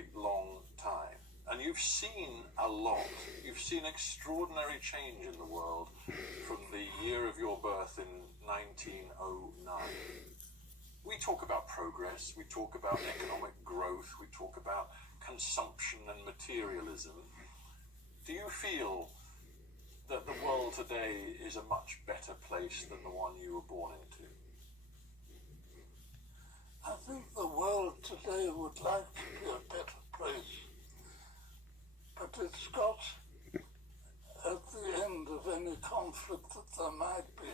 very long time. And you've seen a lot. You've seen extraordinary change in the world from the year of your birth in 1909. We talk about progress, we talk about economic growth, we talk about consumption and materialism. Do you feel that the world today is a much better place than the one you were born into? I think the world today would like to be a better place, but it's got, at the end of any conflict that there might be,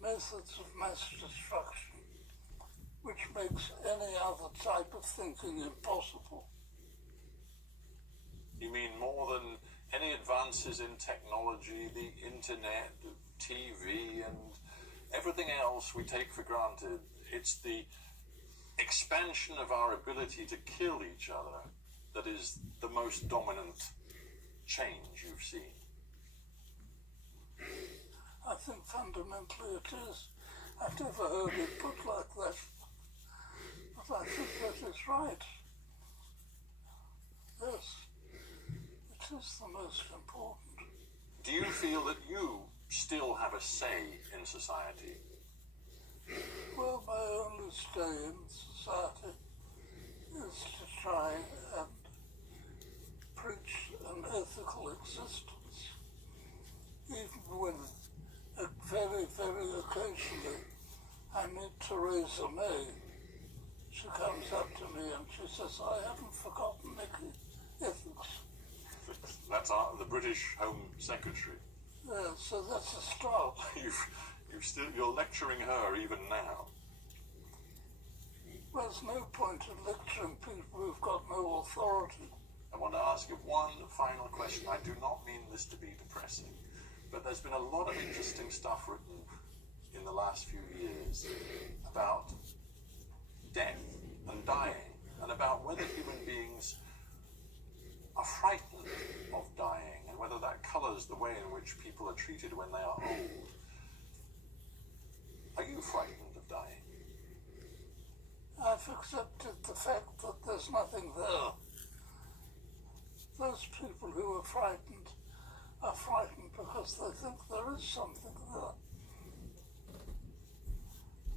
methods of mass destruction, which makes any other type of thinking impossible. You mean more than any advances in technology, the internet, TV, and everything else we take for granted? It's the expansion of our ability to kill each other that is the most dominant change you've seen. I think fundamentally it is. I've never heard it put like that, but I think that is right. Yes, it is the most important. Do you feel that you still have a say in society? Well, my only stay in society is to try and preach an ethical existence, even when very, very occasionally I meet Theresa May. She comes up to me and she says, I haven't forgotten ethics. That's the British Home Secretary. Yeah, so that's a start. You're lecturing her even now. Well, there's no point in lecturing people who've got no authority. I want to ask you one final question. I do not mean this to be depressing, but there's been a lot of interesting stuff written in the last few years about death and dying, and about whether human beings are frightened of dying, and whether that colours the way in which people are treated when they are old. Are you frightened of dying? I've accepted the fact that there's nothing there. Those people who are frightened because they think there is something there.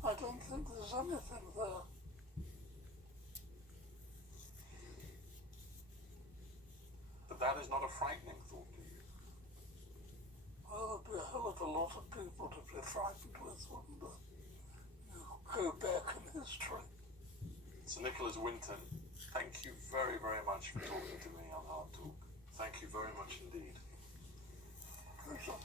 I don't think there's anything there. But that is not a frightening thought to you. Well, there'd be a hell of a lot of people to be frightened with, wouldn't there? You go back in history. Sir Nicholas Winton, thank you very, very much for talking to me on Hard Talk. Thank you very much indeed. Pleasure.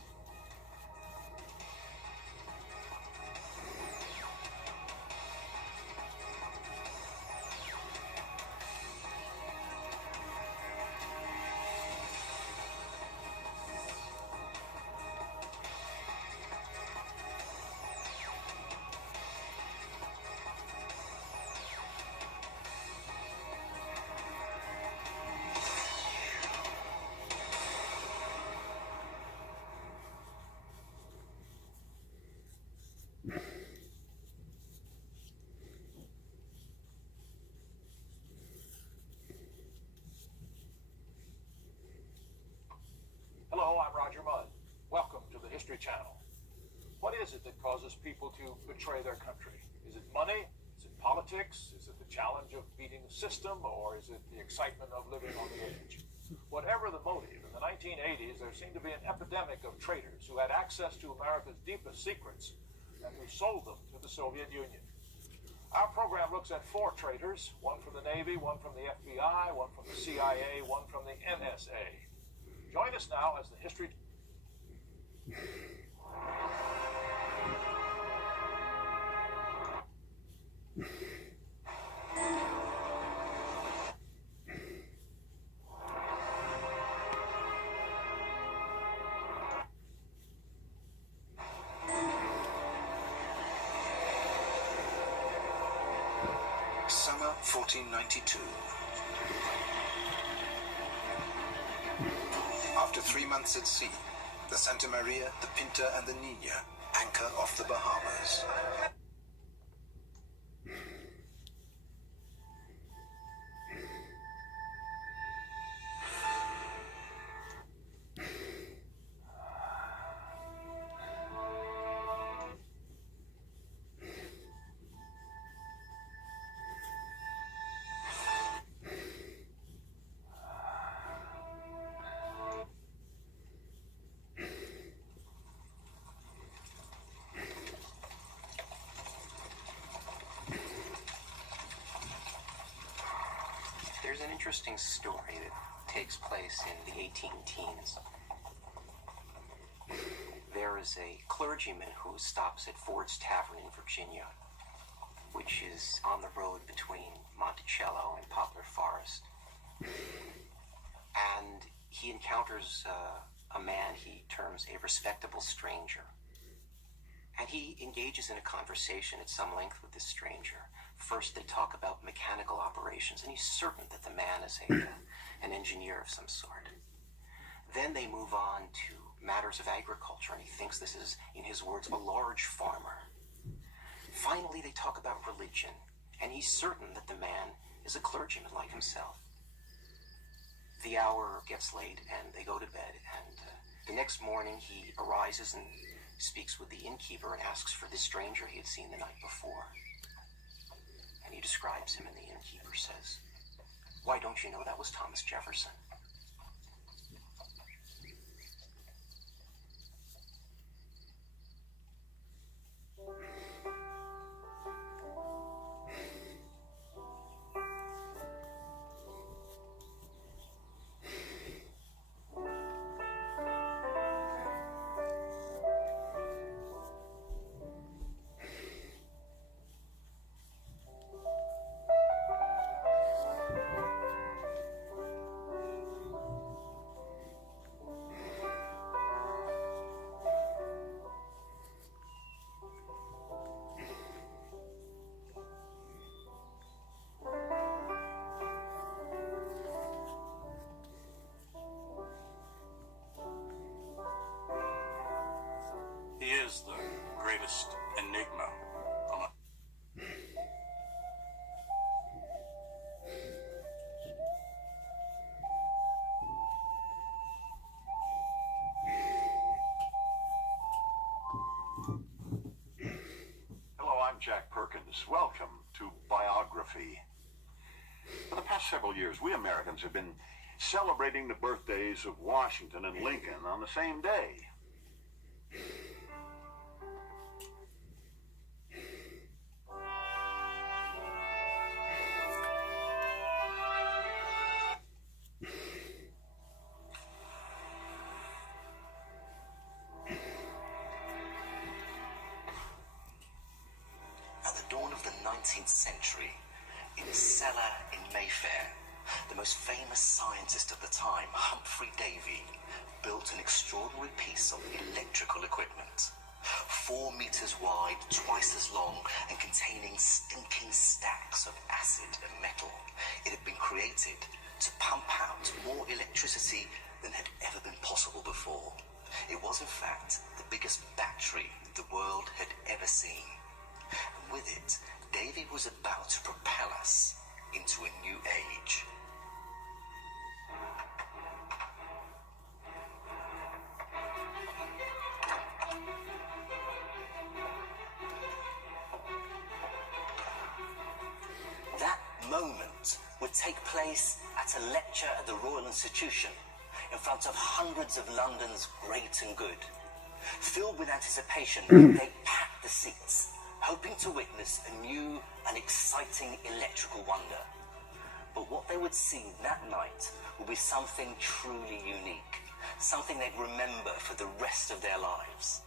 Hello, I'm Roger Mudd. Welcome to the History Channel. What is it that causes people to betray their country? Is it money? Is it politics? Is it the challenge of beating the system? Or is it the excitement of living on the edge? Whatever the motive, in the 1980s there seemed to be an epidemic of traitors who had access to America's deepest secrets and who sold them to the Soviet Union. Our program looks at 4 traitors, one from the Navy, one from the FBI, one from the CIA, one from the NSA. Join us now as the History... Summer 1492. After 3 months at sea, the Santa Maria, the Pinta, and the Nina anchor off the Bahamas. an interesting story that takes place in the 18 teens. There is a clergyman who stops at Ford's Tavern in Virginia, which is on the road between Monticello and Poplar Forest. And he encounters a man he terms a respectable stranger. And he engages in a conversation at some length with this stranger. First, they talk about mechanical operations, and he's certain that the man is an engineer of some sort. Then they move on to matters of agriculture, and he thinks this is, in his words, a large farmer. Finally, they talk about religion, and he's certain that the man is a clergyman like himself. The hour gets late, and they go to bed, and the next morning he arises and speaks with the innkeeper and asks for the stranger he had seen the night before. And he describes him, and the innkeeper says, "Why don't you know that was Thomas Jefferson?" He is the greatest enigma on Hello, I'm Jack Perkins. Welcome to Biography. For the past several years, we Americans have been celebrating the birthdays of Washington and Lincoln on the same day. At the dawn of the 19th century, in a cellar in Mayfair, the most famous scientist of the time, Humphrey Davy, built an extraordinary piece of electrical equipment. 4 meters wide, twice as long, and containing stinking stacks of acid and metal. It had been created to pump out more electricity than had ever been possible before. It was, in fact, the biggest battery the world had ever seen. And with it, Davy was about to propel us into a new age. That moment would take place at a lecture at the Royal Institution in front of hundreds of London's great and good. Filled with anticipation, they packed the seats, hoping to witness a new and exciting electrical wonder. But what they would see that night would be something truly unique, something they'd remember for the rest of their lives.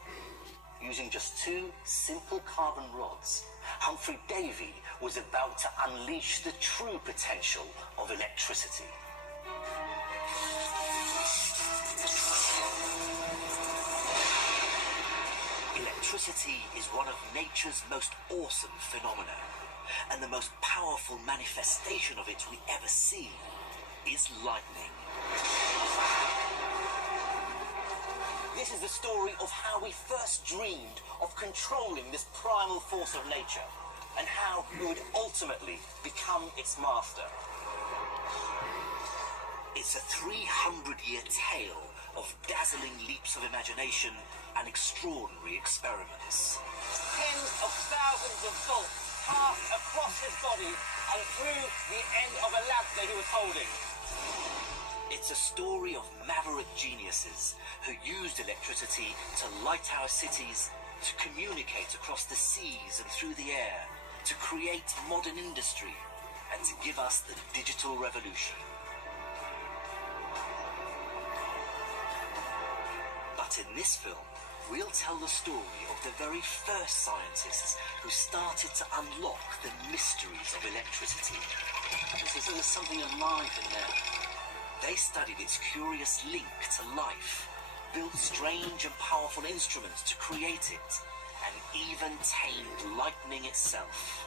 Using just 2 simple carbon rods, Humphrey Davy was about to unleash the true potential of electricity. Electricity is one of nature's most awesome phenomena, and the most powerful manifestation of it we ever see is lightning. This is the story of how we first dreamed of controlling this primal force of nature, and how we would ultimately become its master. It's a 300-year tale of dazzling leaps of imagination and extraordinary experiments. Tens of thousands of bolts passed across his body and through the end of a lamp that he was holding. It's a story of maverick geniuses who used electricity to light our cities, to communicate across the seas and through the air, to create modern industry, and to give us the digital revolution. But in this film, we'll tell the story of the very first scientists who started to unlock the mysteries of electricity. There's something alive in there. They studied its curious link to life, built strange and powerful instruments to create it, and even tamed lightning itself.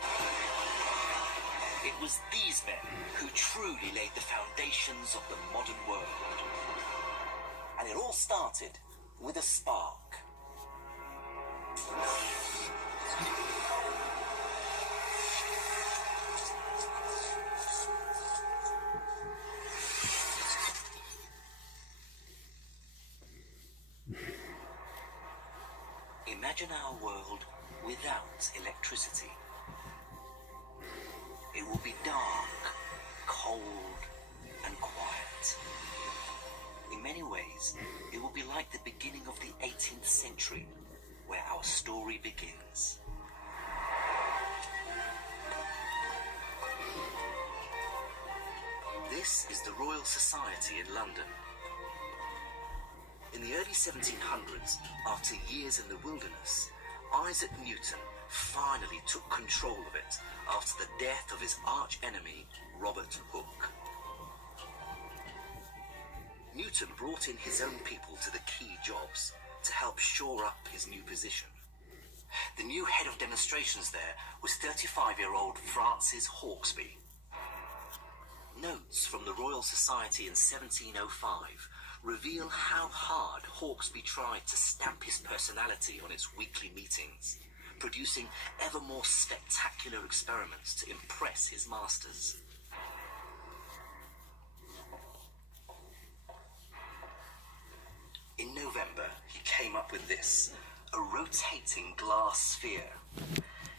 It was these men who truly laid the foundations of the modern world. And it all started with a spark. Imagine our world without electricity. It will be dark, cold, and quiet. In many ways, it will be like the beginning of the 18th century, where our story begins. This is the Royal Society in London. In the early 1700s, after years in the wilderness, Isaac Newton finally took control of it after the death of his arch-enemy, Robert Hooke. Newton brought in his own people to the key jobs to help shore up his new position. The new head of demonstrations there was 35-year-old Francis Hawksby. Notes from the Royal Society in 1705 reveal how hard Hawksby tried to stamp his personality on its weekly meetings, producing ever more spectacular experiments to impress his masters. In November, he came up with this, a rotating glass sphere.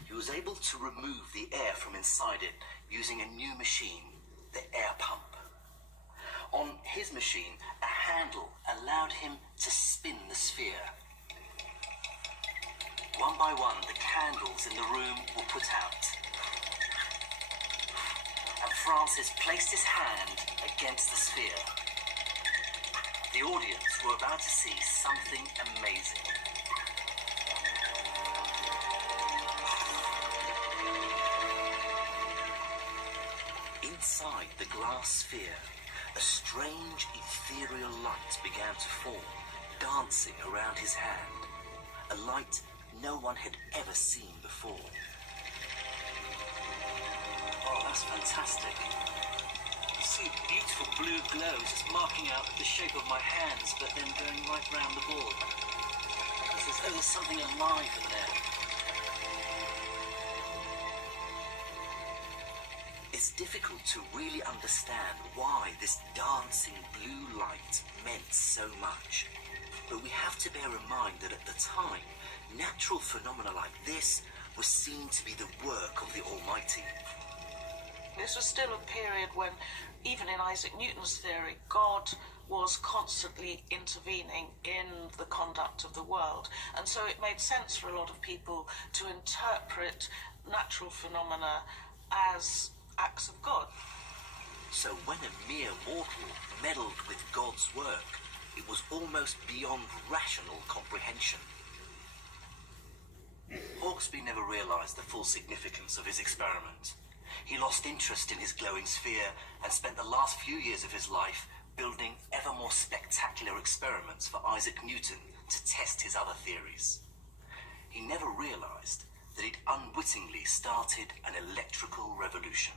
He was able to remove the air from inside it using a new machine, the air pump. On his machine, a handle allowed him to spin the sphere. One by one, the candles in the room were put out. And Francis placed his hand against the sphere. The audience were about to see something amazing. Inside the glass sphere, a strange ethereal light began to form, dancing around his hand. A light no one had ever seen before. Oh, that's fantastic. You see beautiful blue glow just marking out the shape of my hands, but then going right round the board. It's as though there's something alive in there. It's difficult to really understand why this dancing blue light meant so much. But we have to bear in mind that at the time, natural phenomena like this was seen to be the work of the Almighty. This was still a period when, even in Isaac Newton's theory, God was constantly intervening in the conduct of the world. And so it made sense for a lot of people to interpret natural phenomena as acts of God. So when a mere mortal meddled with God's work, it was almost beyond rational comprehension. Hawksby never realized the full significance of his experiment. He lost interest in his glowing sphere and spent the last few years of his life building ever more spectacular experiments for Isaac Newton to test his other theories. He never realized that he'd unwittingly started an electrical revolution.